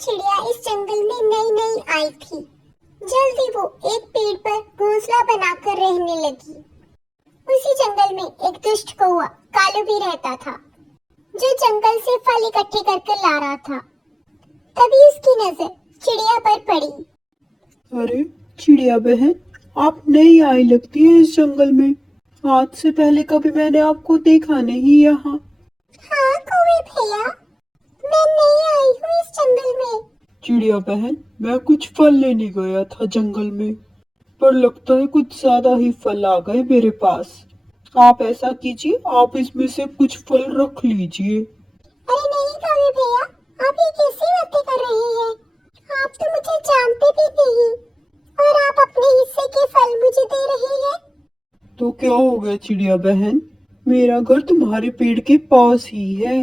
चिड़िया इस जंगल में नई नई आई थी। जल्दी वो एक पेड़ पर घोंसला बनाकर रहने लगी। उसी जंगल में एक दुष्ट कौवा कालू भी रहता था, जो जंगल से फल इकट्ठे करके ला रहा था। तभी उसकी नजर चिड़िया पर पड़ी। अरे चिड़िया बहन, आप नई आई लगती है इस जंगल में। आज से पहले कभी मैंने आपको देखा नहीं यहाँ। हाँ कौवे भैया, मैं नई आई हूँ इस जंगल में। चिड़िया बहन, मैं कुछ फल लेने गया था जंगल में, पर लगता है कुछ ज्यादा ही फल आ गए मेरे पास। आप ऐसा कीजिए, आप इसमें से कुछ फल रख लीजिए। अरे नहीं कौवे भैया, आप ये कैसी बातें कर रहे हैं? आप तो मुझे जानते भी नहीं और आप अपने हिस्से के फल मुझे दे रहे हैं। तो क्या हो गया चिड़िया बहन, मेरा घर तुम्हारे पेड़ के पास ही है,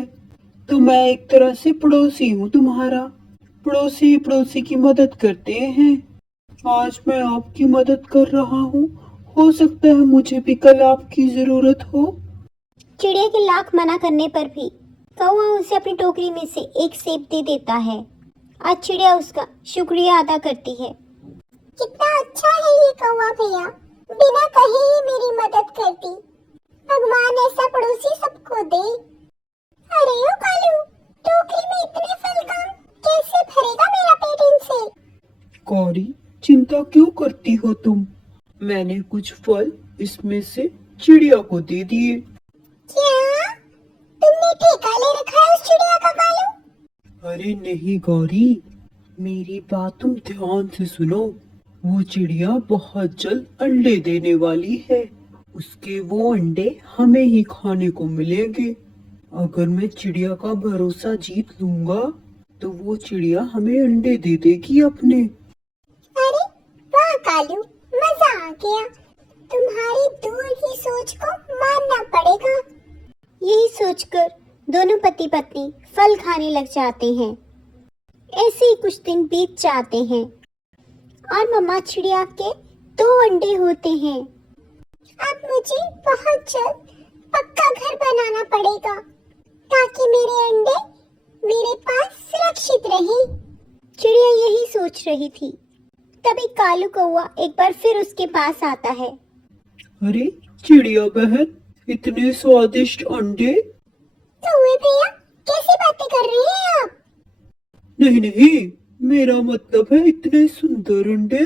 तो मैं एक तरह से पड़ोसी हूँ तुम्हारा। पड़ोसी पड़ोसी की मदद करते हैं। आज मैं आपकी मदद कर रहा हूँ, हो सकता है मुझे भी कल आपकी जरूरत हो। चिड़िया के लाख मना करने पर भी कौवा उसे अपनी टोकरी में से एक सेब दे देता है। आज चिड़िया उसका शुक्रिया अदा करती है। कितना अच्छा है ये कौवा भैया, बिना कहे ही मेरी मदद करती। भगवान ऐसा पड़ोसी सबको दे। अरे ओ कालू, टोकरी में इतने फल कम, कैसे भरेगा मेरा पेट इनसे? गौरी, चिंता क्यों करती हो तुम? मैंने कुछ फल इसमें से चिड़िया को दे दिए। क्या तुमने ठेका ले रखा है उस चिड़िया का कालू? अरे नहीं गौरी, मेरी बात तुम ध्यान से सुनो। वो चिड़िया बहुत जल्द अंडे देने वाली है। उसके वो अंडे हमें ही खाने को मिलेंगे। अगर मैं चिड़िया का भरोसा जीत लूंगा, तो वो चिड़िया हमें अंडे दे देगी अपने। अरे वाह कालू, मजा आ गया। तुम्हारी दूर की सोच को मानना पड़ेगा। यही सोचकर दोनों पति पत्नी फल खाने लग जाते हैं। ऐसे ही कुछ दिन बीत जाते हैं और मम्मा चिड़िया के 2 अंडे होते हैं। अब मुझे बहुत जल्द पक्का घर बनाना पड़ेगा, ताकि मेरे अंडे मेरे पास सुरक्षित रहें। चिड़िया यही सोच रही थी, तभी कालू कौवा एक बार फिर उसके पास आता है। अरे चिड़िया बहन, इतने स्वादिष्ट अंडे। कौवे भैया, कैसी बातें कर रहे हैं आप? नहीं नहीं, मेरा मतलब है इतने सुंदर अंडे।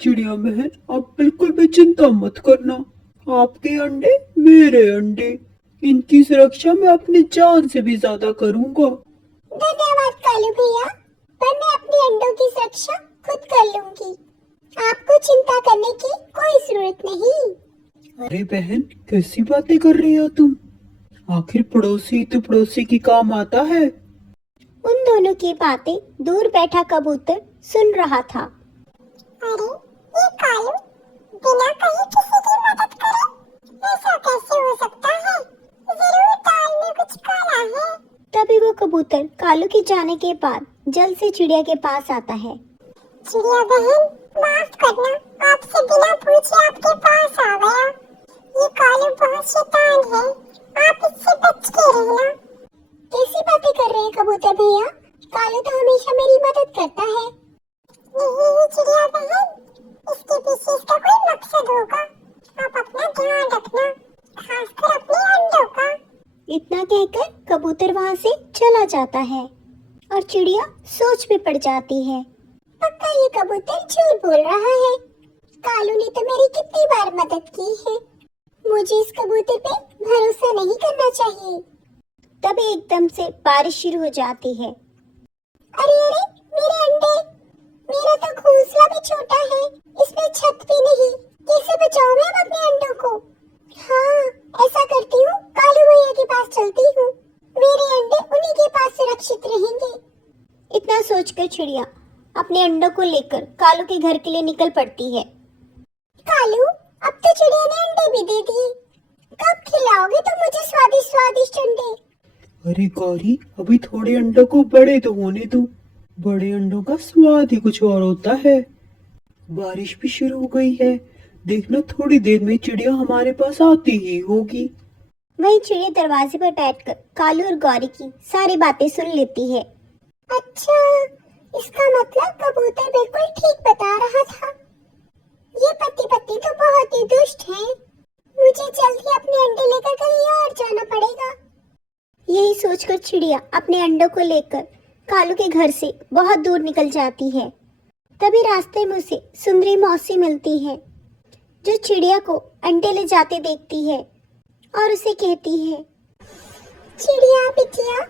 चिड़िया बहन, आप बिल्कुल भी चिंता मत करना। आपके अंडे मेरे अंडे, इनकी सुरक्षा मैं अपनी जान से भी ज्यादा करूंगा। धन्यवाद कालू भैया, पर मैं अपने अंडों की सुरक्षा खुद कर लूंगी। आपको चिंता करने की कोई जरूरत नहीं। अरे बहन, कैसी बातें कर रही हो तुम? आखिर पड़ोसी तो पड़ोसी की काम आता है। उन दोनों की बातें दूर बैठा कबूतर सुन रहा था। अरे ये कालू बिना कहीं किसी की मदद करे, ऐसा कैसे हो सकता है? जरूर दाल में कुछ काला है। तभी वो कबूतर कालू के जाने के बाद जल्द से चिड़िया के पास आता है। चिड़िया बहन, माफ करना, आपसे बिना पूछे आपके पास आ गया। ये कालू बहुत शैतान है, आप इससे बच के रहना। कैसी बातें कर रहे हैं कबूतर भैया? कालू तो हमेशा मेरी मदद करता है। नहीं चिड़िया बहन, इसके पीछे इसका कोई मकसद होगा। आप अपना ध्यान रखना, खासकर अपने अंडों का। इतना कहकर कबूतर वहाँ से चला जाता है और चिड़िया सोच में पड़ जाती है। पक्का ये कबूतर झूठ बोल रहा है। कालू ने तो मेरी कितनी बार मदद की है, मुझे इस कबूतर पे भरोसा नहीं करना चाहिए। तभी एकदम से बारिश शुरू हो जाती है। अरे अरे, मेरे अंडे! मेरा तो घोंसला भी छोटा है, इसमें छत भी नहीं। कैसे बचाऊं मैं अपने अंडों को? हाँ, ऐसा करती हूँ, कालू भैया के पास चलती हूँ। मेरे अंडे उन्हीं के पास सुरक्षित रहेंगे। इतना सोचकर चिड़िया अपने अंडों को लेकर कालू के घर के लिए निकल पड़ती है। कालू, अब तो चिड़िया ने अंडे भी दे दिए। कब खिलाओगे तुम मुझे स्वादिष्ट स्वादिष्ट अंडे? अरे गौरी, अभी थोड़े अंडों को बड़े तो होने दो। बड़े अंडों का स्वाद ही कुछ और होता है। बारिश भी शुरू हो गई है, देखना थोड़ी देर में चिड़िया हमारे पास आती ही होगी। वही चिड़िया दरवाजे पर बैठकर कालू और गौरी की सारी बातें सुन लेती है। अच्छा, इसका मतलब कबूतर बिल्कुल ठीक बता रहा था। ये पत्ती पत्ती तो बहुत ही दुष्ट है। मुझे जल्द ही अपने अंडे लेकर कहीं और जाना पड़ेगा। यही सोचकर चिड़िया अपने अंडों को लेकर कालू के घर से बहुत दूर निकल जाती है। तभी रास्ते में उसे सुंदरी मौसी मिलती है, जो चिड़िया को अंडे ले जाते देखती है और उसे कहती है, चिड़िया बिटिया,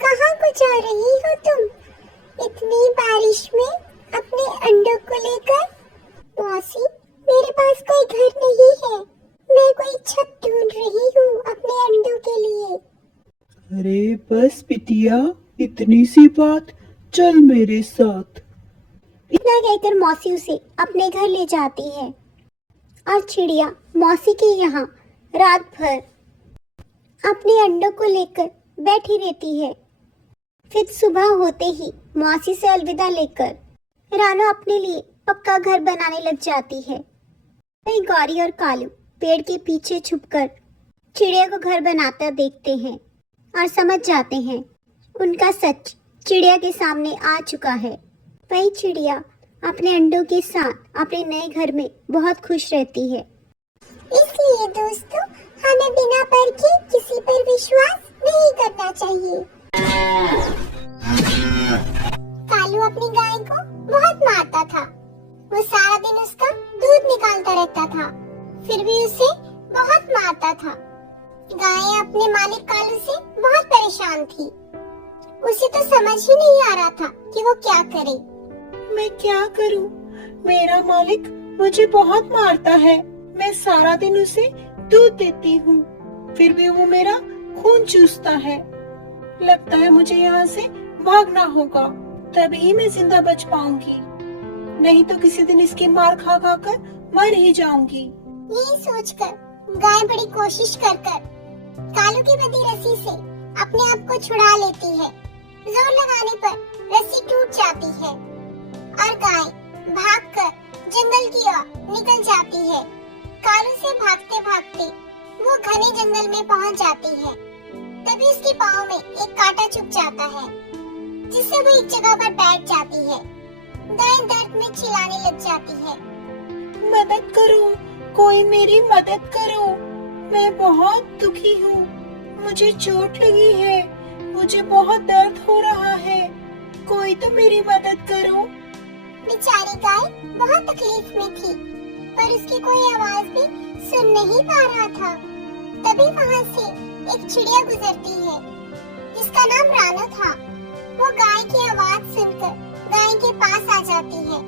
कहाँ को जा रही हो तुम इतनी बारिश में अपने अंडों को लेकर? मौसी, मेरे पास कोई घर नहीं है। मैं कोई छत ढूंढ रही हूँ अपने अंडों के लिए। अरे बस बिटिया, इतनी सी बात, चल मेरे साथ। इतना कहकर मौसी उसे अपने घर ले जाती है और चिड़िया मौसी के यहाँ रात भर अपने अंडों को लेकर बैठी रहती है। फिर सुबह होते ही मौसी से अलविदा लेकर रानो अपने लिए पक्का घर बनाने लग जाती है। वही गौरी और कालू पेड़ के पीछे छुपकर चिड़िया को घर बनाता देखते हैं और समझ जाते हैं उनका सच चिड़िया के सामने आ चुका है। वही चिड़िया अपने अंडों के साथ अपने नए घर में बहुत खुश रहती है। इसलिए दोस्तों, हमें बिना परखे किसी पर विश्वास नहीं करना चाहिए। कालू अपनी गाय को बहुत मारता था। वो सारा दिन उसका दूध निकालता रहता था, फिर भी उसे बहुत मारता था। गाय अपने मालिक कालू से बहुत परेशान थी। उसे तो समझ ही नहीं आ रहा था कि वो क्या करे। मैं क्या करूं? मेरा मालिक मुझे बहुत मारता है। मैं सारा दिन उसे दूध देती हूँ, फिर भी वो मेरा खून चूसता है। लगता है मुझे यहाँ से भागना होगा, तभी मैं जिंदा बच पाऊंगी। नहीं तो किसी दिन इसकी मार खा खा कर मर ही जाऊंगी। यही सोचकर गाय बड़ी कोशिश कर कालू की बंधी रस्सी से अपने आप को छुड़ा लेती है। जोर लगाने पर रस्सी टूट जाती है और गाय भागकर जंगल की ओर निकल जाती है। कालू से भागते भागते वो घने जंगल में पहुंच जाती है। तभी उसके पाँव में एक कांटा चुभ जाता है, जिससे वो एक जगह पर बैठ जाती है। गाय दर्द में चिल्लाने लग जाती है, मदद करो, कोई मेरी मदद करो। मैं बहुत दुखी हूँ, मुझे चोट लगी है, मुझे बहुत दर्द हो रहा है, कोई तो मेरी मदद करो। बेचारी गाय बहुत तकलीफ में थी, पर उसकी कोई आवाज भी सुन नहीं पा रहा था। तभी वहाँ से एक चिड़िया गुजरती है, जिसका नाम रानो था। वो गाय की आवाज सुनकर गाय के पास आ जाती है।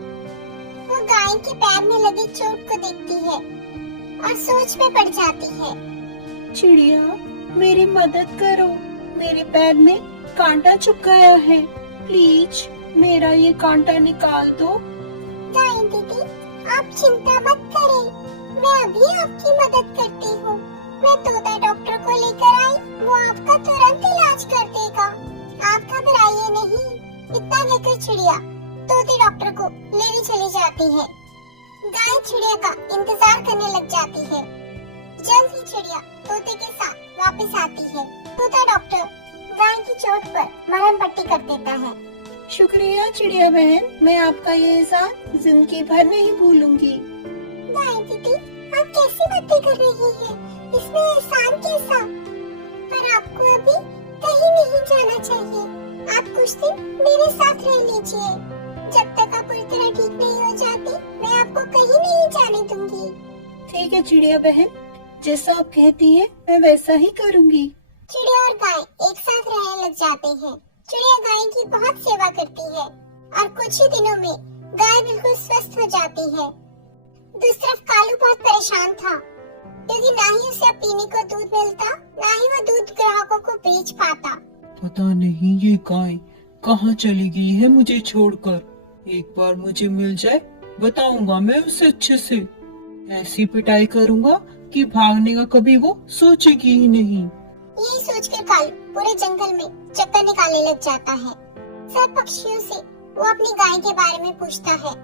वो गाय के पैर में लगी चोट को देखती है और सोच में पड़ जाती है। चिड़िया, मेरी मदद करो, मेरे पैर में कांटा चुभ गया है, प्लीज मेरा ये कांटा निकाल दो। गाय दीदी, आप चिंता मत करें, मैं अभी आपकी मदद करती हूँ। मैं तोता डॉक्टर को लेकर आई, वो आपका तुरंत इलाज कर देगा। आप घबराइए नहीं। इतना कहकर चिड़िया तोते डॉक्टर को लेने चली जाती है। गाय चिड़िया का इंतजार करने लग जाती है। जल्द ही चिड़िया तोते के साथ वापस आती है। तोता डॉक्टर गाय की चोट पर मरहम पट्टी कर देता है। शुक्रिया चिड़िया बहन, मैं आपका ये एहसान जिंदगी भर नहीं भूलूंगी। गाय दीदी, आप कैसी बातें कर रही हैं? इसमें एहसान कैसा? पर आपको अभी कहीं नहीं जाना चाहिए। आप कुछ दिन मेरे साथ रह लीजिए। जब तक आप पूरी तरह ठीक नहीं हो जाती, मैं आपको कहीं नहीं जाने दूंगी। ठीक है चिड़िया बहन, जैसा आप कहती हैं मैं वैसा ही करूंगी। चिड़िया और गाय एक साथ रहने लग जाते हैं। चिड़िया गाय की बहुत सेवा करती है और कुछ ही दिनों में गाय बिल्कुल स्वस्थ हो जाती है। दूसरी तरफ कालू बहुत परेशान था, क्योंकि ना ही उसे अब पीने को दूध मिलता, ना ही वो दूध ग्राहकों को बेच पाता। पता नहीं ये गाय कहाँ चली गई है मुझे छोड़कर। एक बार मुझे मिल जाए, बताऊंगा मैं उसे अच्छे से। ऐसी पिटाई करूंगा कि भागने का कभी वो सोचेगी ही नहीं। यही सोचकर कालू पूरे जंगल में चक्कर निकालने लग जाता है। सब पक्षियों से वो अपनी गाय के बारे में पूछता है।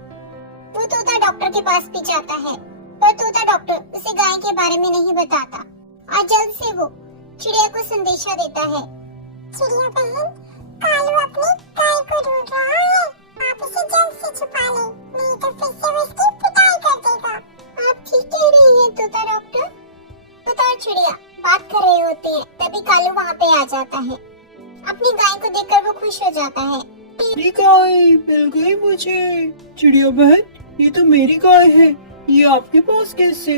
वो तोता डॉक्टर के पास भी जाता है, पर तोता डॉक्टर उसे गाय के बारे में नहीं बताता और जल्द से वो चिड़िया को संदेशा देता है। चिड़िया बहन, कालू अपनी गाय को ढूंढ रहा है, जाता है। अपनी गाय को देखकर वो खुश हो जाता है। मेरी गाय मिल गई मुझे। चिड़िया बहन, ये तो मेरी गाय है, ये आपके पास कैसे?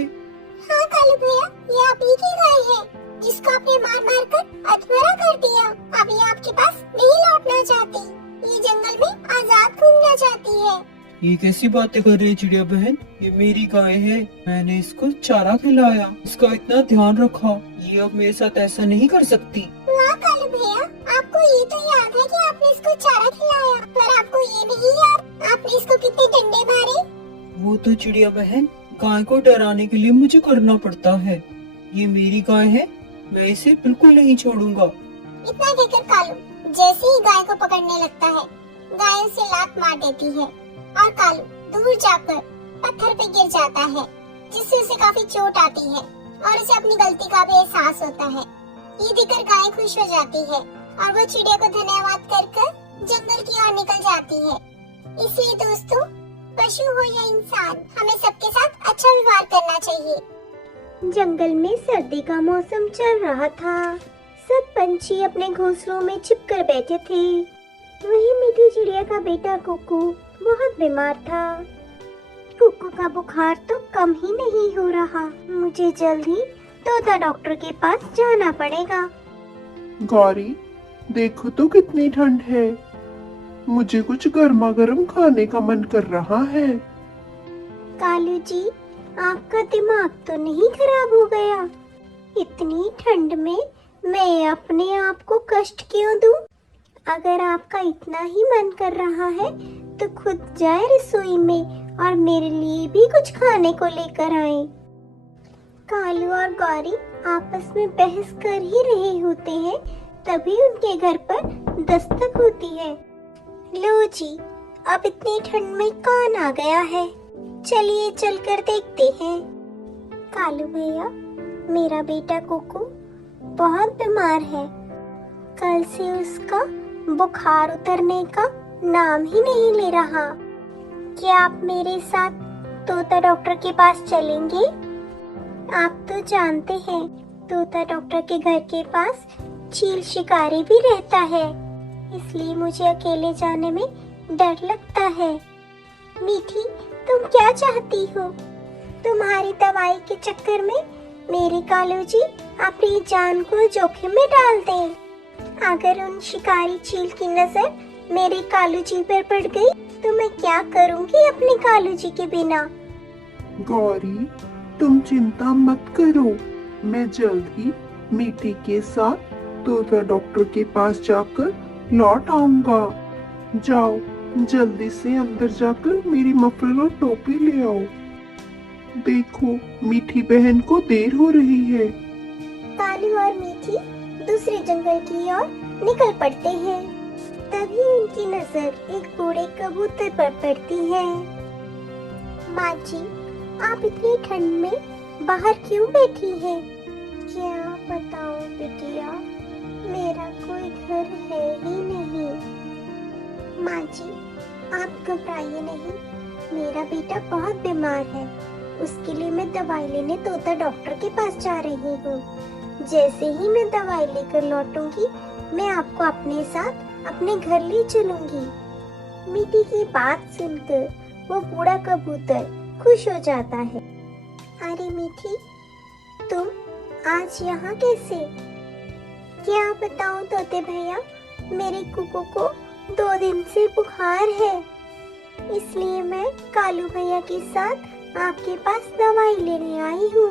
हाँ कालू भैया, ये आप ही की गाय है जिसको आपने मार मार कर अधमरा कर दिया। अब ये आपके पास नहीं लौटना चाहती, ये जंगल में आजाद घूमना चाहती है। ये कैसी बातें कर रही है चिड़िया बहन? ये मेरी गाय है, मैंने इसको चारा खिलाया, इसका इतना ध्यान रखा, ये अब मेरे साथ ऐसा नहीं कर सकती। वाह कालू भैया, आपको ये तो याद है कि आपने इसको चारा खिलाया, पर आपको ये नहीं याद आपने इसको कितने डंडे मारे। वो तो चिड़िया बहन, गाय को डराने के लिए मुझे करना पड़ता है। ये मेरी गाय है, मैं इसे बिल्कुल नहीं छोड़ूंगा। इतना कहकर कालू जैसे ही गाय को पकड़ने लगता है, गाय उसे लात मार देती है और कालू दूर जाकर पत्थर पे गिर जाता है, जिससे उसे काफी चोट आती है और उसे अपनी गलती का भी एहसास होता है। ये देखकर गाय खुश हो जाती है और वो चिड़िया को धन्यवाद कर जंगल की ओर निकल जाती है। इसलिए दोस्तों, पशु हो या इंसान, हमें सबके साथ अच्छा व्यवहार करना चाहिए। जंगल में सर्दी का मौसम चल रहा था। सब पंछी अपने घोंसलों में छिपकर बैठे थे। वही मीठी चिड़िया का बेटा कुकू बहुत बीमार था। कुकू का बुखार तो कम ही नहीं हो रहा। मुझे जल्द ही तोता डॉक्टर के पास जाना पड़ेगा। गौरी, देखो तो कितनी ठंड है, मुझे कुछ गर्मा गर्म खाने का मन कर रहा है। कालू जी, आपका दिमाग तो नहीं खराब हो गया? इतनी ठंड में मैं अपने आप को कष्ट क्यों दूं? अगर आपका इतना ही मन कर रहा है तो खुद जाए रसोई में और मेरे लिए भी कुछ खाने को लेकर आए। कालू और गौरी आपस में बहस कर ही रहे होते हैं, तभी उनके घर पर दस्तक होती है। लो जी, अब इतनी ठंड में कौन आ गया है? चलिए चलकर देखते हैं। कालू भैया, मेरा बेटा कुकू बहुत बीमार है। कल से उसका बुखार उतरने का नाम ही नहीं ले रहा। क्या आप मेरे साथ तोता डॉक्टर के पास चलेंगे? आप तो जानते हैं, तोता डॉक्टर के घर के पास चील शिकारी भी रहता है, इसलिए मुझे अकेले जाने में डर लगता है। मीठी, तुम क्या चाहती हो? तुम्हारी दवाई के चक्कर में मेरे कालू जी अपनी जान को जोखिम में डाल दें। अगर उन शिकारी चील की नजर मेरे कालू जी पर पड़ गई तो मैं क्या करूंगी अपने कालू जी के बिना? गौरी, तुम चिंता मत करो, मैं जल्द ही मीठी के साथ तोता डॉक्टर के पास जाकर लौट आऊंगा। जाओ, जल्दी से अंदर जाकर मेरी मफलर और टोपी ले आओ। देखो, मीठी बहन को देर हो रही है। कालू और मीठी दूसरे जंगल की ओर निकल पड़ते हैं। तभी उनकी नजर एक बूढ़े कबूतर पर पड़ती है। माँ जी, आप इतनी ठंड में बाहर क्यों बैठी हैं? क्या बताऊं बिटिया, मेरा कोई घर है ही नहीं। माँ जी, आप घबराइए नहीं, मेरा बेटा बहुत बीमार है, उसके लिए मैं दवाई लेने तोता डॉक्टर के पास जा रही हूँ। जैसे ही मैं दवाई लेकर लौटूंगी, मैं आपको अपने साथ अपने घर ले चलूंगी। मीठी की बात सुनकर वो बूढ़ा कबूतर खुश हो जाता है। अरे मीठी, तुम आज यहाँ कैसे? क्या बताऊं तोते भैया, मेरे कुकू को 2 दिन से बुखार है, इसलिए मैं कालू भैया के साथ आपके पास दवाई लेने आई हूँ।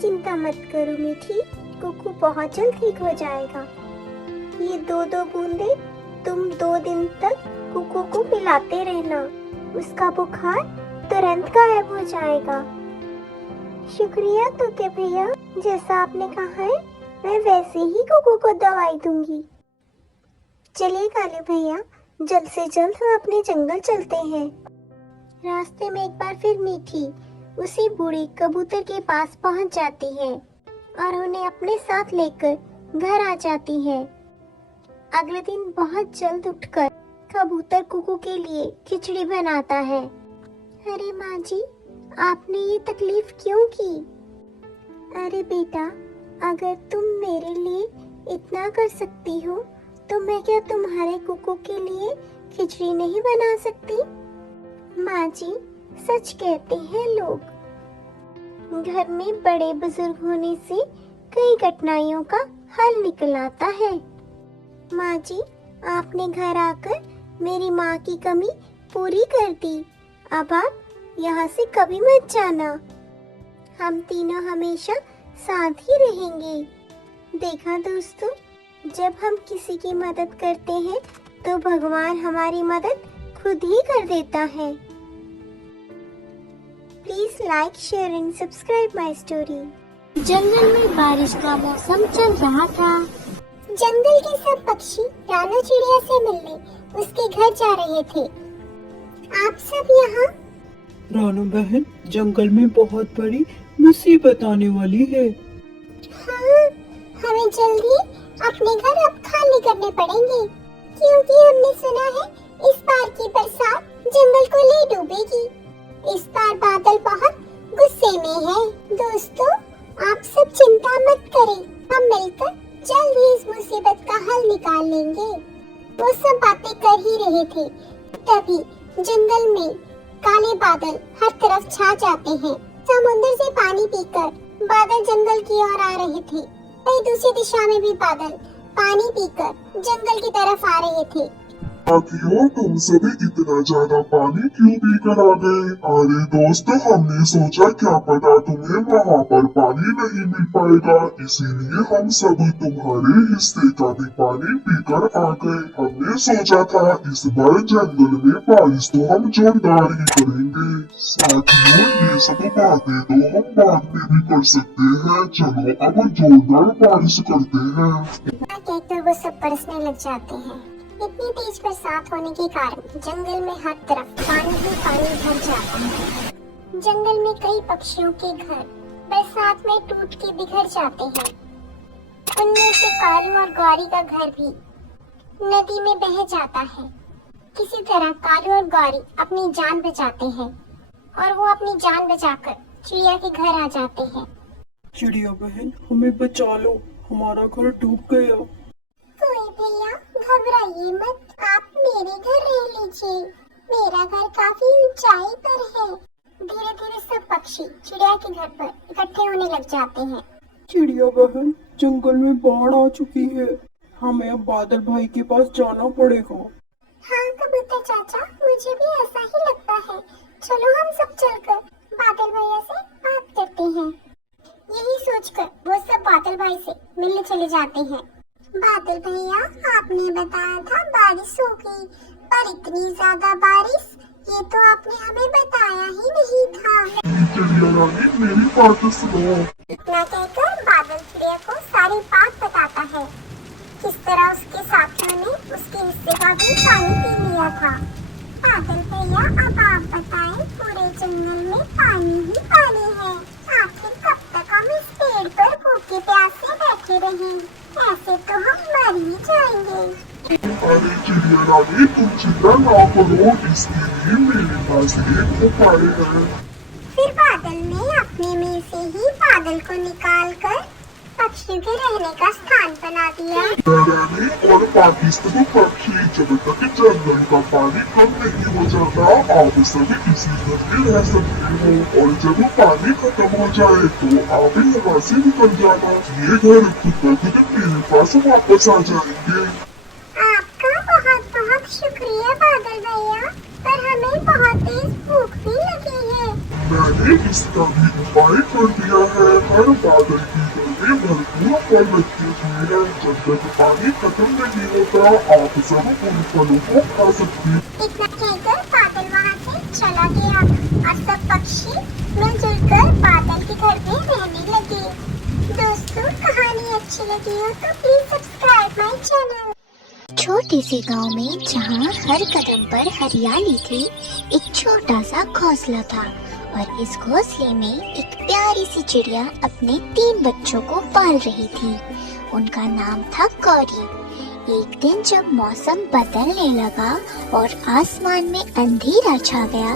चिंता मत करो मीठी, कुकू बहुत जल्द ठीक हो जाएगा। ये 2-2 बूंदे तुम 2 दिन तक कुकू को पिलाते रहना, उसका बुखार तुरंत गायब हो जाएगा। शुक्रिया तोते भैया, जैसा आपने कहा है मैं वैसे ही कुकू को दवाई दूंगी। चलिए कालू भैया, जल्द से जल्द हम अपने जंगल चलते हैं। रास्ते में एक बार फिर मीठी उसी बूढ़े कबूतर के पास पहुंच जाती है और उन्हें अपने साथ लेकर घर आ जाती है। अगले दिन बहुत जल्द उठकर कबूतर कुकू के लिए खिचड़ी बनाता है। अरे माँ जी, आपने ये तकलीफ क्यों की? अरे बेटा, अगर तुम मेरे लिए इतना कर सकती हूँ तो मैं क्या तुम्हारे कुकू के लिए खिचड़ी नहीं बना सकती? माँ जी, सच कहते हैं लोग, घर में बड़े बुजुर्ग होने से कई कठिनाइयों का हल निकल आता है। माँ जी, आपने घर आकर मेरी माँ की कमी पूरी कर दी। अब आप यहाँ से कभी मत जाना। हम तीनों हमेशा साथ ही रहेंगे। देखा दोस्तों, जब हम किसी की मदद करते हैं तो भगवान हमारी मदद खुद ही कर देता है। Please like, share and subscribe my story. जंगल में बारिश का मौसम चल रहा था। जंगल के सब पक्षी रानू चिड़िया से मिलने उसके घर जा रहे थे। आप सब यहाँ? रानू बहन, जंगल में बहुत बड़ी मुसीबत आने वाली है। हाँ, हमें जल्दी अपने घर अब खाली करने पड़ेंगे, क्योंकि हमने सुना है इस बार की बरसात जंगल को ले डूबेगी। इस बार बादल बहुत गुस्से में है। दोस्तों, आप सब चिंता मत करें, हम मिलकर जल्द ही इस मुसीबत का हल निकाल लेंगे। वो सब बातें कर ही रहे थे, तभी जंगल में काले बादल हर तरफ छा जाते हैं। समुद्र से पानी पीकर बादल जंगल की ओर आ रहे थे। कहीं दूसरी दिशा में भी बादल पानी पीकर जंगल की तरफ आ रहे थे। साथियों, तुम सभी इतना ज्यादा पानी क्यों पीकर आ गए? अरे दोस्तों, हमने सोचा क्या पता तुम्हें वहाँ पर पानी नहीं मिल पाएगा, इसीलिए हम सभी तुम्हारे हिस्से का भी पानी पीकर आ गए। हमने सोचा था इस बार जंगल में बारिश तो हम जोरदार ही करेंगे। साथियों, ये सब बातें तो हम बाद में भी कर सकते हैं। चलो अब जोरदार बारिश करते हैं। कहकर वो सब बरसने लग जाते हैं। इतनी तेज बरसात होने के कारण जंगल में हर तरफ पानी ही पानी भर जाता है। जंगल में कई पक्षियों के घर बरसात में टूट के बिखर जाते हैं। उनमें से कालू और गौरी का घर भी नदी में बह जाता है। किसी तरह कालू और गौरी अपनी जान बचाते हैं और वो अपनी जान बचाकर चिड़िया के घर आ जाते हैं। चिड़िया बहन, हमें बचा लो, हमारा घर डूब गया। कोई भैया घबराइए मत, आप मेरे घर रह लीजिए। मेरा घर काफी ऊंचाई पर है। धीरे धीरे सब पक्षी चिड़िया के घर पर इकट्ठे होने लग जाते हैं। चिड़िया बहन, जंगल में बाढ़ आ चुकी है, हमें अब बादल भाई के पास जाना पड़ेगा। हाँ कबूतर चाचा, मुझे भी ऐसा ही लगता है। चलो हम सब चलकर बादल भैया से बात करते हैं। यही सोचकर वो सब बादल भाई से मिलने चले जाते हैं। बादल भैया, आपने बताया था बारिश होगी, पर इतनी ज्यादा बारिश ये तो आपने हमें बताया ही नहीं था। चिड़िया रानी, मेरी बात सुनो। इतना कहकर बादल चिड़िया को सारी बात बताता है, किस तरह उसके साथियों ने उसके हिस्से का भी पानी पी लिया था। बादल भैया, अब आप बताएं, पूरे जंगल में पानी ही पानी है। आखिर कब तक हम इस पेड़ पर भूखे प्यासे बैठे रहें? ऐसे तो हम मर ही जाएंगे। अरे चिड़िया रानी, तुम चिंता ना करो, इसके लिए मेरे पास एक उपाय है। फिर बादल ने अपने में से ही बादल को निकालकर पक्षियों के रहने का स्थान बना दिया। रानी और बाकी सभी पक्षी जब तक जंगल का पानी कम नहीं हो जाता, आप सभी इसी घर में रह सकते हो, और जब पानी खत्म हो जाए तो आप यहाँ से निकल जाना। ये घर खुद ब खुद मेरे पास वापस आ जाएंगे। आपका बहुत बहुत शुक्रिया बादल भैया, पर हमें बहुत तेज भूख भी लगी है। मैंने इसका भी उपाय कर दिया है। हर बादल की घर में भरपूर फल रखे हुए हैं। जब तक पानी खत्म नहीं होता, आप सब उन फलों को खा सकते हैं। इतना कहकर बादल वहाँ से चला गया और सब पक्षी मिलजुल कर बादल के घर में रहने लगे। दोस्तों, कहानी अच्छी लगी हो तो प्लीज सब्सक्राइब माय चैनल। छोटे से गांव में जहां हर कदम पर हरियाली थी, एक छोटा सा घोंसला था और इस घोंसले में एक प्यारी सी चिड़िया अपने 3 बच्चों को पाल रही थी। उनका नाम था गौरी। एक दिन जब मौसम बदलने लगा और आसमान में अंधेरा छा गया,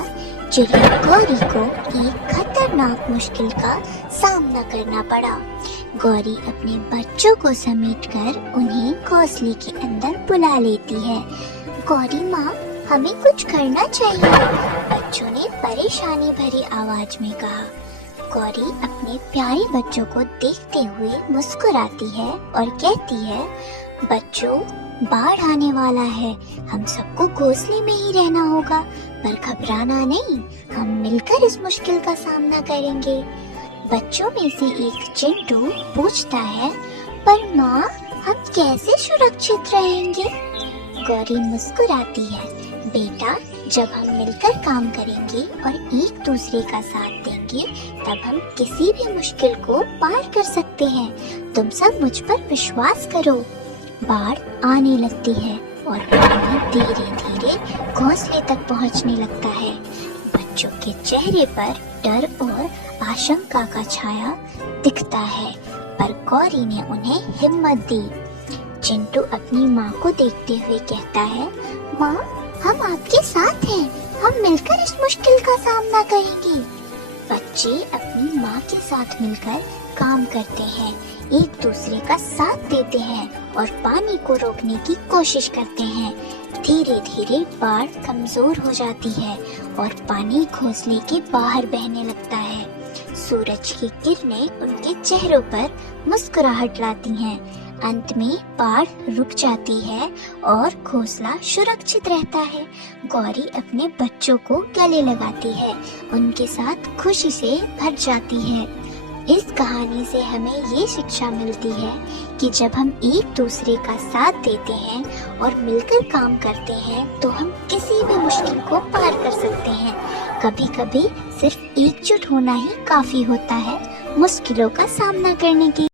चिड़िया गौरी को एक खतरनाक मुश्किल का सामना करना पड़ा। गौरी अपने बच्चों को समेटकर उन्हें घोंसले के अंदर बुला लेती है। गौरी माँ, हमें कुछ करना चाहिए, बच्चों ने परेशानी भरी आवाज में कहा। गौरी अपने प्यारे बच्चों को देखते हुए मुस्कुराती है और कहती है, बच्चों, बाढ़ आने वाला है, हम सबको घोंसले में ही रहना होगा, पर घबराना नहीं, हम मिलकर इस मुश्किल का सामना करेंगे। बच्चों में से एक चिंटू पूछता है, पर माँ, हम कैसे सुरक्षित रहेंगे? गौरी मुस्कुराती है, बेटा, जब हम मिलकर काम करेंगे और एक दूसरे का साथ देंगे, तब हम किसी भी मुश्किल को पार कर सकते हैं। तुम सब मुझ पर विश्वास करो। बाढ़ आने लगती है और पानी धीरे धीरे घोंसले तक पहुंचने लगता है। बच्चों के चेहरे पर डर और आशंका का छाया दिखता है, पर गौरी ने उन्हें हिम्मत दी। चिंटू अपनी माँ को देखते हुए कहता है, माँ, हम आपके साथ हैं, हम मिलकर इस मुश्किल का सामना करेंगे। बच्चे अपनी माँ के साथ मिलकर काम करते हैं, एक दूसरे का साथ देते हैं और पानी को रोकने की कोशिश करते हैं। धीरे धीरे बाढ़ कमजोर हो जाती है और पानी घोंसले के बाहर बहने लगता है। सूरज की किरणें उनके चेहरों पर मुस्कुराहट लाती हैं। अंत में बाढ़ रुक जाती है और घोंसला सुरक्षित रहता है। गौरी अपने बच्चों को गले लगाती है, उनके साथ खुशी से भर जाती है। इस कहानी से हमें ये शिक्षा मिलती है कि जब हम एक दूसरे का साथ देते हैं और मिलकर काम करते हैं, तो हम किसी भी मुश्किल को पार कर सकते हैं। कभी कभी सिर्फ एकजुट होना ही काफी होता है मुश्किलों का सामना करने के